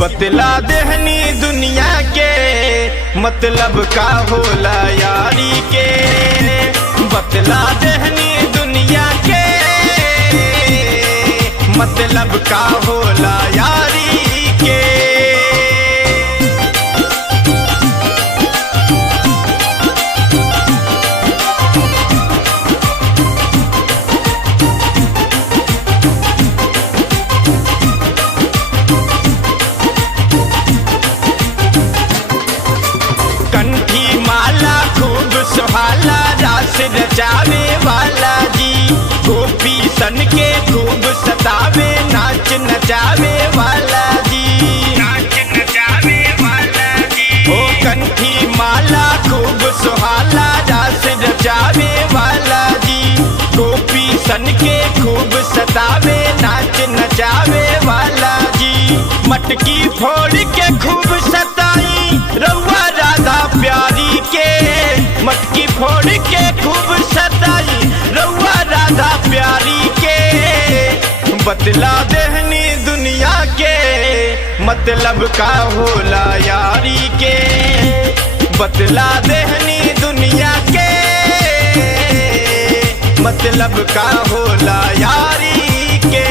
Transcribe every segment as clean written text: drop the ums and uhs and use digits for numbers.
बतला देहनी दुनिया के मतलब का होला यारी के। बतला देहनी दुनिया के मतलब का होला यारी के। कंठी माला खूब सुहाला रास रचावे वाला जी। गोपी सन के खूब सतावे नाच नचावे वाला जी। नाच नचावे वाला जी। ओ कंठी माला खूब सुहाला रास रचावे वाला जी। गोपी सन के खूब सतावे नाच नचावे वाला जी। मटकी फोड़ के खूब सताई रउआ राधा प्यारी के। मटकी फोड़ के खूब सताई रउआ राधा प्यारी के। बतला देहनी दुनिया के मतलब का होला यारी के। बतला देहनी दुनिया के मतलब का होला यारी के।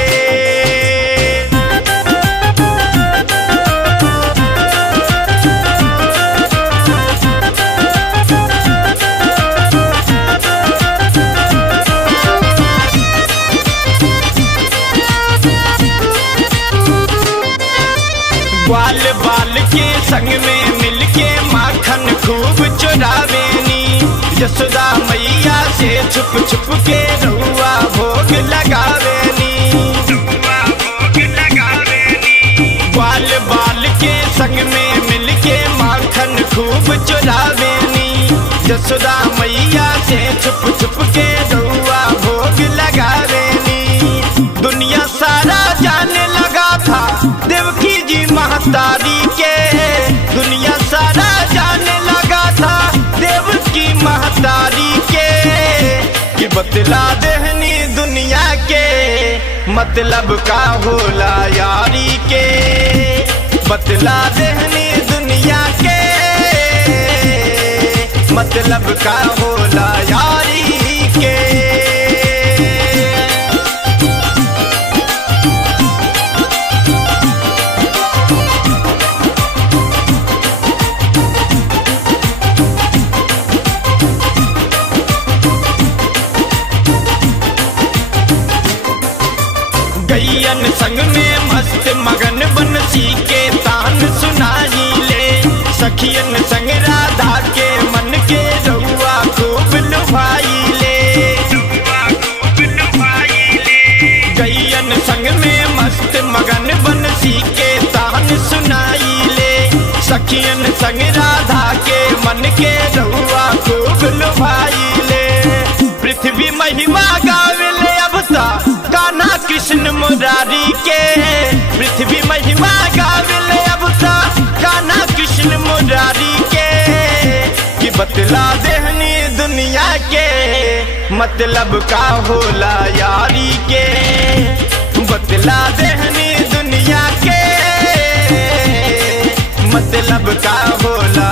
ग्वाल बाल के संग में मिलके माखन खूब चुरावेनी। यशोदा मैया से छुप छुप के रउआ भोग लगावेनी। ग्वाल बाल के संग में मिलके माखन खूब चुरावेनी। यशोदा मैया से छुप छुप के रउआ भोग लगावेनी। दुनिया सारा जाने लगा था देवकी जी महतारी के। दुनिया सारा जाने लगा था देवकी महतारी के। कि बतला देहनी दुनिया के मतलब का होला यारी के। बतला देहनी दुनिया के मतलब का होला यारी के। गैयन संग में मस्त मगन बंसी के तान सुनाई ले। सखियन संग राधा के मन के रउआ खूब लुभाई ले। गैयन संग में मस्त मगन बंसी के तान सुनाई ले। सखियन संग राधा के मन के रउआ खूब लुभाई ले। पृथ्वी महिमा गावे ले अब ता कान्हा कृष्ण मुरारी के। पृथ्वी महिमा गावे अब ता कान्हा कृष्ण मुरारी के। कि बतला देहनी दुनिया के मतलब का होला यारी के। बतला देहनी दुनिया के मतलब का होला